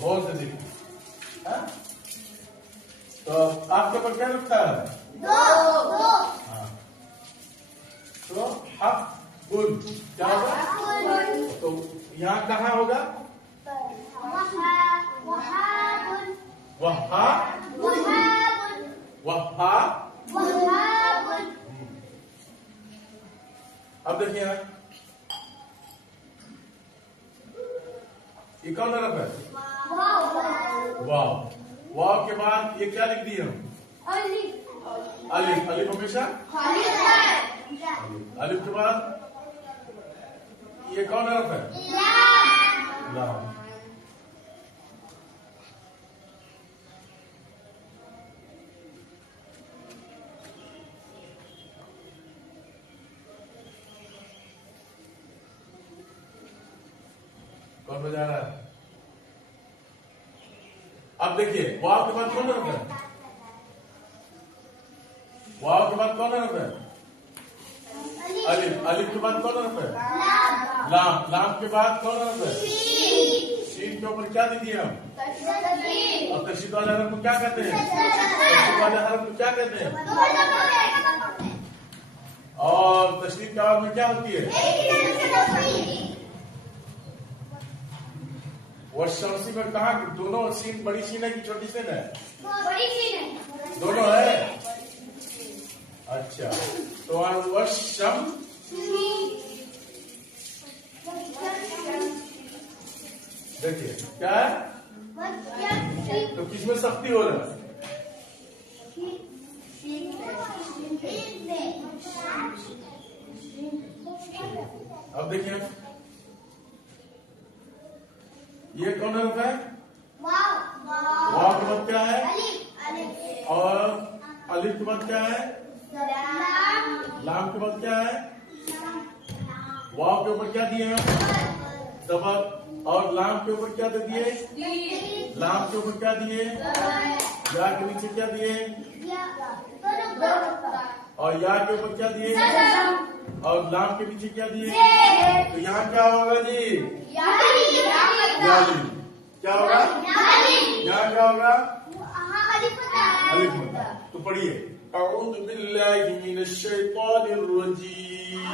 غور سے دیکھیے. تو آپ کے اوپر کیا لگتا ہے؟ دو. تو حق گل کیا ہوگا؟ تو یہاں کہاں ہوگا؟ وہاں. اب دیکھیے نا یہ کون حرف ہے؟ واو. واو کے بعد یہ کیا لکھ دیے ہم؟ الف. الف ہمیشہ الف کے بعد یہ کون حرف ہے؟ لام. کون بجا رہا ہے؟ اب دیکھیے واو کے بعد کون حرف ہے؟ واو کے بعد کون حرف ہے؟ الف. الف کے بعد کون حرف ہے؟ لام. لام کے بعد کون حرف ہے؟ شین کے اوپر کیا دے دیے ہم؟ اور تشدید والے حرف کو کیا کہتے ہیں؟ تشدید والے حرف کو کیا کہتے ہیں؟ اور تشدید کے بعد میں کیا ہوتی ہے؟ والشمسی میں کہاں دونوں سین بڑی سین ہے کہ چھوٹی سین ہے؟ دونوں ہے. اچھا تو والشم دیکھیے کیا ہے؟ تو کس میں سختی ہو رہا ہے؟ اب دیکھیے یہ کون حرف ہے؟ واو کے بعد کیا ہے؟ اور الف کے بعد کیا ہے؟ لام کے بعد کیا ہے؟ واو کے اوپر کیا دیے ہیں؟ زبر. اور لام کے اوپر کیا دے دیے؟ لام کے اوپر کیا دیے؟ یا کے نیچے کیا دیے؟ اور یا کے اوپر کیا دیے؟ اور لام کے پیچھے کیا دیے؟ تو یہاں کیا ہوگا جی؟ کیا ہوگا؟ یہاں کیا ہوگا؟ الف ہوگا. تو پڑھیے اعوذ باللہ من الشیطان الرجیم.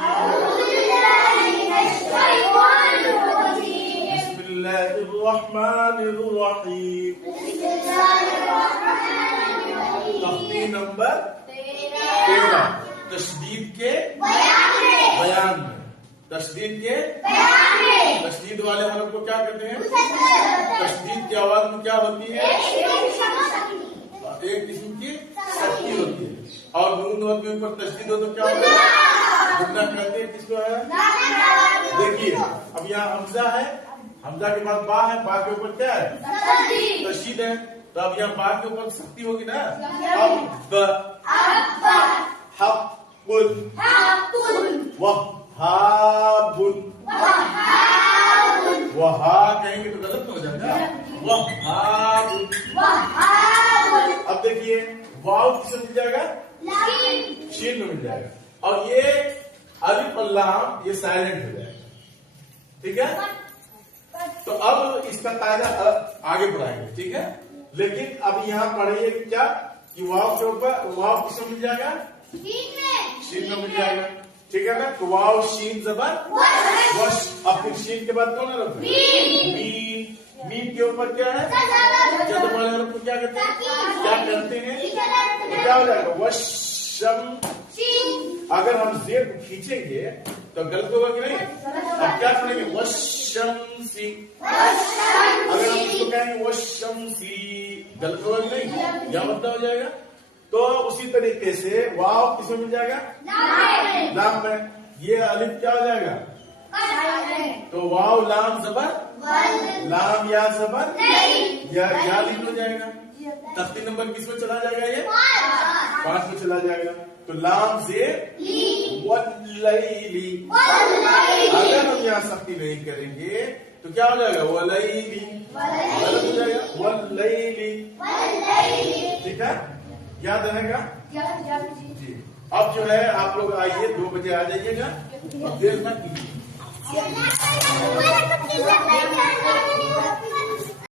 بسم اللہ الرحمن الرحیم. تختی نمبر 13 تشدید کے بیان میں. تشدید کے تشدید والے حرف کو کیا کہتے ہیں؟ تشدید کی آواز میں کیا ہوتی ہے؟ ایک قسم کی سختی ہوتی ہے. اور نون کے اوپر تشدید ہو تو کیا ہوتا ہے؟ گنا کہتے ہیں. کس کو ہے؟ دیکھیے اب یہاں حمزہ ہے. حمزہ کے بعد با ہے. با کے اوپر کیا ہے؟ تشدید ہے. تو اب یہاں با کے اوپر سختی ہوگی نا. اب حق وہاب. وہا کہیں گے تو غلط ہو جائے گا. وہاب. اب دیکھیے واو کس میں مل جائے گا؟ شین میں مل جائے گا. اور یہ الف اور لام یہ سائلنٹ ہو جائے گا. ٹھیک ہے. تو اب اس کا قاعدہ آگے بڑھائیں گے. ٹھیک ہے. لیکن اب یہاں پڑھیے کیا کہ واو کے اوپر واو کس میں مل جائے گا؟ شین میں مل جائے گا. ٹھیک ہے نا. تو واو شین زبر وش. اب پھر شین کے بعد کون حرف ہے؟ میم. میم کے اوپر کیا ہے؟ جدم والے حرف کو کیا کہتے ہیں؟ کیا کرتے ہیں؟ تو کیا ہو جائے گا؟ وشم. اگر ہم زیر کو کھینچیں گے تو غلط ہوگا کہ نہیں؟ اب کیا کریں گے؟ وشمسی. اگر ہم اس کو کہیں گے وشمسی غلط ہوگا کہ نہیں؟ کیا مطلب ہو جائے گا؟ تو اسی طریقے سے واو کس میں مل جائے گا؟ لام میں. یہ الف کیا ہو جائے گا؟ تو واو لام زبر لام یا زبر یا لین ہو جائے گا. تختی نمبر کس میں چلا جائے گا؟ یہ 5 میں چلا جائے گا. تو لام زیر واللیلی. اگر ہم یہاں سختی نہیں کریں گے تو کیا ہو جائے گا؟ ولیلی. غلط ہو جائے گا. واللیلی. ٹھیک ہے. یاد رہے گا جی. اب جو ہے آپ لوگ آئیے 2 بجے آ جائیے گا اور دیر نہ کیجیے.